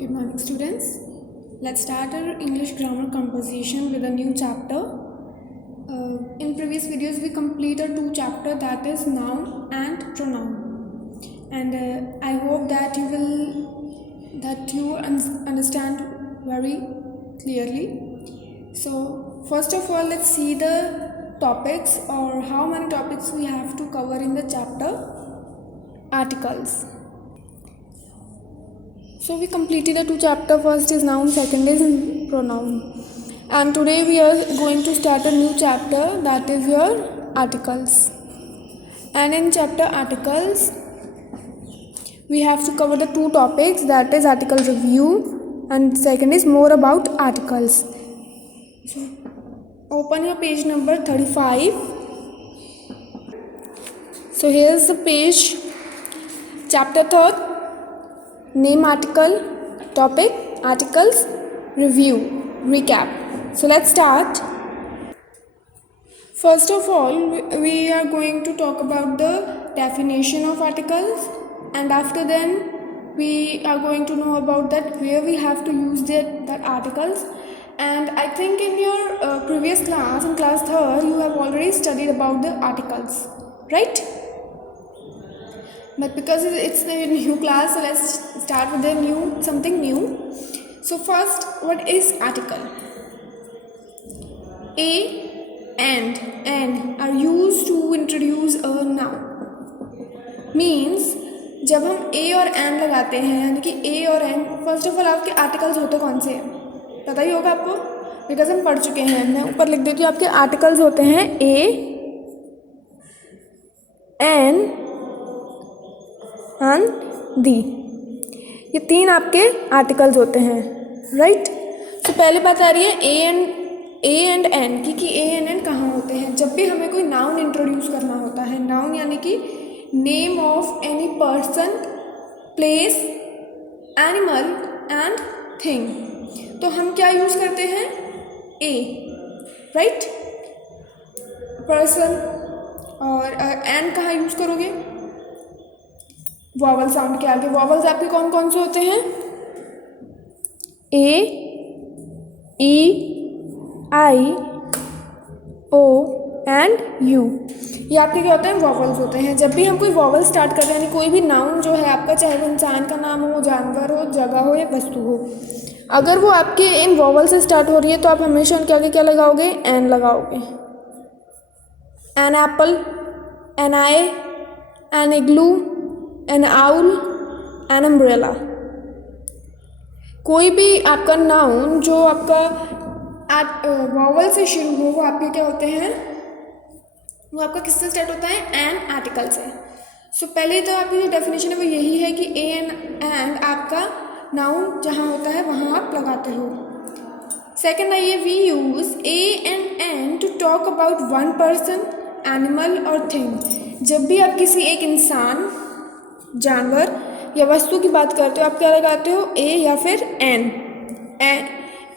Good morning, students. Let's start our English grammar composition with a new chapter. In previous videos, we completed two chapters, that is noun and pronoun. And I hope that you understand very clearly. So first of all, let's see the topics or how many topics we have to cover in the chapter articles. So we completed the two chapters. First is noun, second is pronoun. And today we are going to start a new chapter, that is your articles. And in chapter articles, we have to cover the two topics, that is article review and second is more about articles. So open your page number 35. So here's the page, chapter 3rd. Name article, topic, articles, review, recap. So let's start. First of all, we are going to talk about the definition of articles, and after then we are going to know about that where we have to use that articles. And I think in your previous class, in class 3rd, you have already studied about the articles, right? But because it's a new class, so let's start with something new. So first, what is article? A and N are used to introduce a noun. Means जब हम A और N लगाते हैं, यानी कि A और N, first of all आपके articles होते कौन से हैं? पता ही होगा आपको, बिकॉज हम पढ़ चुके हैं. मैं ऊपर लिख देती हूँ, आपके आर्टिकल्स होते हैं A, N एंड दी. ये तीन आपके आर्टिकल्स होते हैं, राइट? तो पहले बात आ रही है ए एंड एन की, ए एंड एन कहाँ होते हैं. जब भी हमें कोई नाउन इंट्रोड्यूस करना होता है, नाउन यानी कि name of any person, place, animal and thing, तो हम क्या यूज़ करते हैं? ए, राइट? पर्सन. और एन कहाँ यूज़ करोगे? वॉवल साउंड के आगे. वॉवल्स आपके कौन कौन से होते हैं? ए, E, I, O and you. ये आपके क्या होते हैं? वॉवल्स होते हैं. जब भी हम कोई वॉवल स्टार्ट करते हैं, यानी कोई भी नाउन जो है आपका, चाहे वो इंसान का नाम हो, जानवर हो, जगह हो या वस्तु हो, अगर वो आपके इन वॉवल से स्टार्ट हो रही है तो आप हमेशा उनके आगे क्या लगाओगे? एन लगाओगे. An apple, an eye, an igloo, an owl, an umbrella. कोई भी आपका नाउन जो आपका वॉवल से शुरू हो, वो आपके क्या होते हैं? वो आपका किससे स्टार्ट होता है? एन आर्टिकल से. सो पहले तो आपकी जो डेफिनेशन है वो यही है कि ए एंड आपका नाउन जहाँ होता है वहाँ आप लगाते हो. सेकेंड आइए, we use a and an to talk about one person, animal और थिंग. जब भी आप किसी एक इंसान, जानवर या वस्तु की बात करते हो, आप क्या लगाते हो? ए या फिर एन.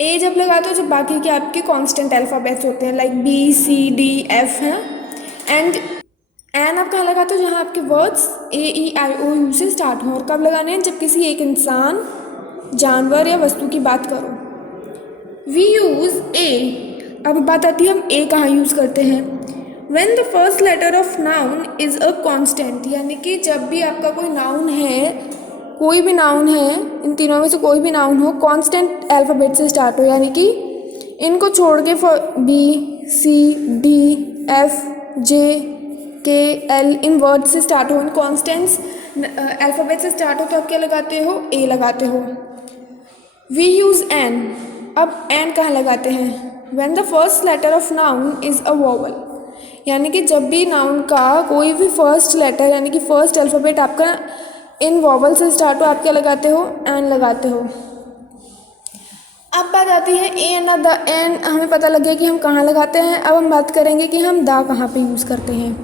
ए जब लगाते हो जब बाकी के आपके कांस्टेंट अल्फ़ाबेट्स होते हैं, like B, C, D, F है. एंड एन आप कहाँ लगाते हो? जहाँ आपके words A, E, I, O, U से स्टार्ट हो. और कब लगाने हैं? जब किसी एक इंसान, जानवर या वस्तु की बात करो. वी यूज़ ए. अब बात आती है हम ए कहाँ यूज़ करते हैं. When the first letter of noun is a constant, यानी कि जब भी आपका कोई नाउन है, कोई भी नाउन है, इन तीनों में से कोई भी नाउन हो, कांस्टेंट अल्फ़ाबेट से स्टार्ट हो, यानी कि इनको छोड़ के B, C, D, F, J, K, L, इन वर्ड से स्टार्ट हो, इन कॉन्स्टेंट्स अल्फ़ाबेट से स्टार्ट हो, तो आप क्या लगाते हो? ए लगाते हो. We use an. अब एन कहाँ लगाते हैं? When the first letter of noun is a vowel, यानी कि जब भी नाउन का कोई भी फर्स्ट लेटर यानी कि फर्स्ट अल्फ़ाबेट आपका इन वॉवल से स्टार्ट हो, आप क्या लगाते हो? एन लगाते हो. अब बात आती है ए एंड द. एन हमें पता लग गया कि हम कहाँ लगाते हैं. अब हम बात करेंगे कि हम द कहाँ पे यूज़ करते हैं.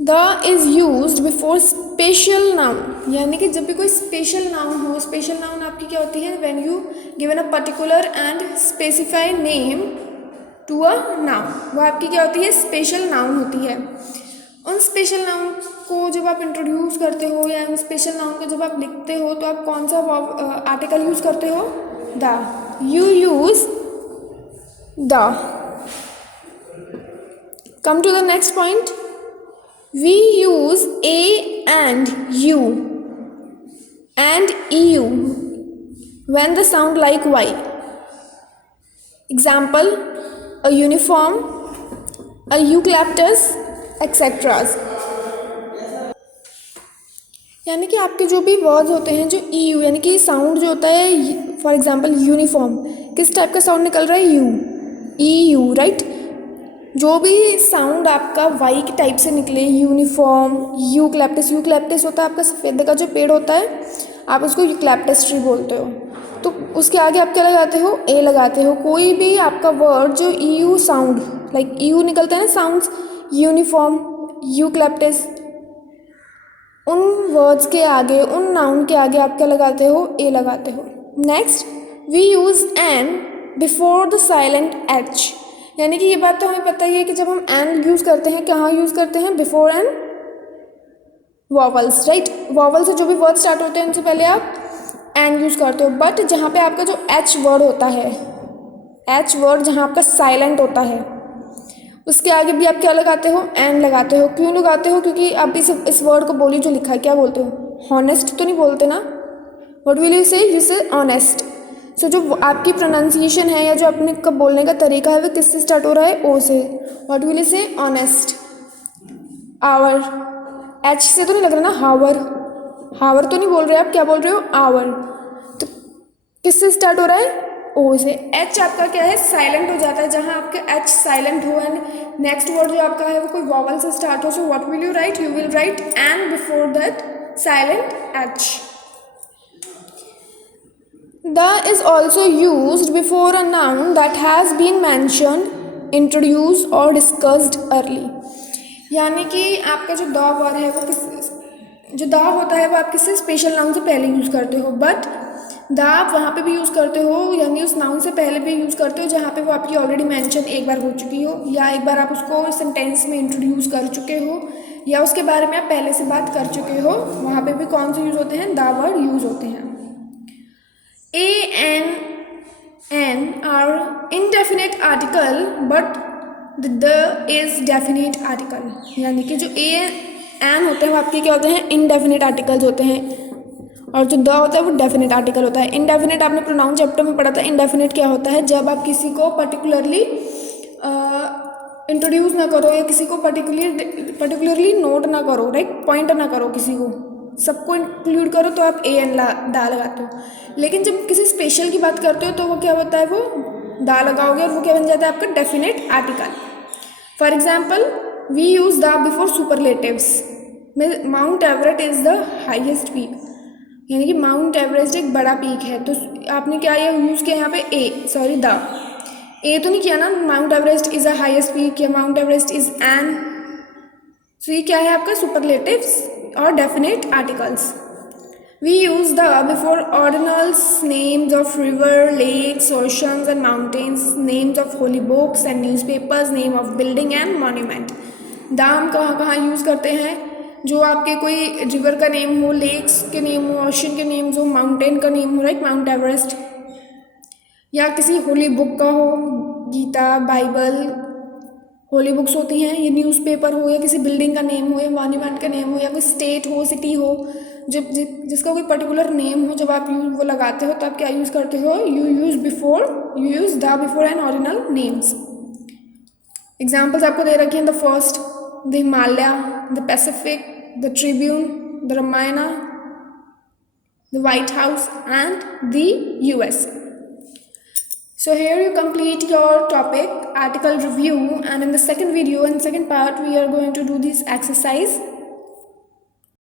The is used before special noun, यानी कि जब भी कोई स्पेशल नाउन हो. स्पेशल नाउन आपकी क्या होती है? When you given a particular and specify name to a noun, वो आपकी क्या होती है? स्पेशल नाउन होती है. उन स्पेशल नाउन को जब आप इंट्रोड्यूस करते हो या स्पेशल नाउन को जब आप लिखते हो तो आप कौन सा आर्टिकल यूज़ करते हो? The. You use the. Come to the next point. We use a and u and eu when they sound like y. Example: a uniform, a eucalyptus, etc. यानी कि आपके जो भी वर्ड्स होते हैं जो eu यानी कि साउंड जो होता है, फॉर एग्जाम्पल यूनिफॉर्म, किस टाइप का साउंड निकल रहा है? You, E U, right. जो भी साउंड आपका वाई के टाइप से निकले, यूनिफॉर्म, यूक्लैप्टस होता है आपका सफ़ेद का जो पेड़ होता है, आप उसको यूक्लैप्टस ट्री बोलते हो. तो उसके आगे आप क्या लगाते हो? ए लगाते हो. कोई भी आपका वर्ड जो यू साउंड लाइक यू निकलता है ना साउंड्स, यूनिफॉर्म, यूक्लैप्टस, उन वर्ड्स के आगे, उन नाउन के आगे आप क्या लगाते हो? ए लगाते हो. Next, we use an before the silent H. यानी कि ये बात तो हमें पता ही है कि जब हम एन यूज़ करते हैं, कहाँ यूज़ करते हैं? Before N vowels, right. Vowel से जो भी वर्ड स्टार्ट होते हैं उनसे पहले आप एन यूज़ करते हो. बट जहाँ पे आपका जो एच वर्ड होता है, एच वर्ड जहाँ आपका साइलेंट होता है, उसके आगे भी आप क्या लगाते हो? एन लगाते हो. क्यों लगाते हो? क्योंकि आप इस वर्ड को बोलिए जो लिखा है, क्या बोलते हो? हॉनेस्ट तो नहीं बोलते ना. व्हाट विल यू से? यू से ऑनेस्ट. सो जो आपकी प्रोनाउंसिएशन है या जो अपने का बोलने का तरीका है वो किससे स्टार्ट हो रहा है? ओ से. व्हाट विल यू से? ऑनेस्ट. आवर, एच से तो नहीं लग रहा ना. हावर, हावर तो नहीं बोल रहे आप, क्या बोल रहे हो? आवर. तो किससे स्टार्ट हो रहा है? ओ से. एच आपका क्या है? साइलेंट हो जाता है. जहाँ आपका एच साइलेंट हो एंड नेक्स्ट वर्ड जो आपका है वो कोई वॉवल से स्टार्ट हो, so what will you right? You will write an before that silent H. The is also used before a noun that has been mentioned, introduced or discussed early. यानी कि आपका जो द वर्ड है वो जो the होता है वो आप किसी स्पेशल नाउन से पहले यूज़ करते हो. बट द आप वहाँ पे भी यूज़ करते हो, यानी उस नाउन से पहले भी यूज़ करते हो जहाँ पे वो आपकी ऑलरेडी मेंशन एक बार हो चुकी हो, या एक बार आप उसको सेंटेंस में इंट्रोड्यूस कर चुके हो, या उसके बारे में आप पहले से बात कर चुके हो. वहाँ पे भी कौन से यूज़ होते हैं? द वर्ड यूज़ होते हैं. A and N are indefinite article but the is definite article. यानी कि जो A N होते हैं वो आपके क्या होते हैं? indefinite articles होते हैं, और जो द होता है वो डेफिनेट आर्टिकल होता है. indefinite आपने प्रोनाउन चैप्टर में पढ़ा था. indefinite क्या होता है? जब आप किसी को पर्टिकुलरली इंट्रोड्यूस ना करो या किसी को पर्टिकुलरली नोट ना करो, राइट, पॉइंट ना करो, किसी को सबको इंक्लूड करो तो आप ए एन दा लगाते हो. लेकिन जब किसी स्पेशल की बात करते हो तो वो क्या होता है? वो दा लगाओगे और वो क्या बन जाता है? आपका definite article. For example, we use the before superlatives. Mount Everest is the highest peak, यानी कि माउंट एवरेस्ट एक बड़ा पीक है, तो आपने क्या ये यूज़ किया यहाँ पे? द. ए तो नहीं किया ना. Mount Everest is a highest peak या Mount Everest is an. So ये क्या है आपका? सुपरलेटिव्स और definite articles. We use the before ordinals, names of river, lakes, oceans and mountains, names of holy books and newspapers, name of building and monument. The हम कहाँ कहाँ use करते हैं? जो आपके कोई रिवर का नेम हो, लेक्स के नेम हो, ओशन के नेम्स हो, माउंटेन का नेम हो, राइट, माउंट एवरेस्ट, या किसी होली बुक का हो, गीता, बाइबल, होली बुक्स होती हैं, ये न्यूज़पेपर हो, या किसी बिल्डिंग का नेम हो, या मॉन्यूमेंट का नेम हो, या कोई स्टेट हो, सिटी हो, जब जिसका कोई पर्टिकुलर नेम हो, जब आप वो लगाते हो तो आप क्या यूज़ करते हो? You use the before N original names. Examples आपको दे रखे हैं. The first, the Himalaya, the Pacific, the Tribune, the Ramayana, the white house and the US. So here you complete your topic article review, and in the second video and second part we are going to do this exercise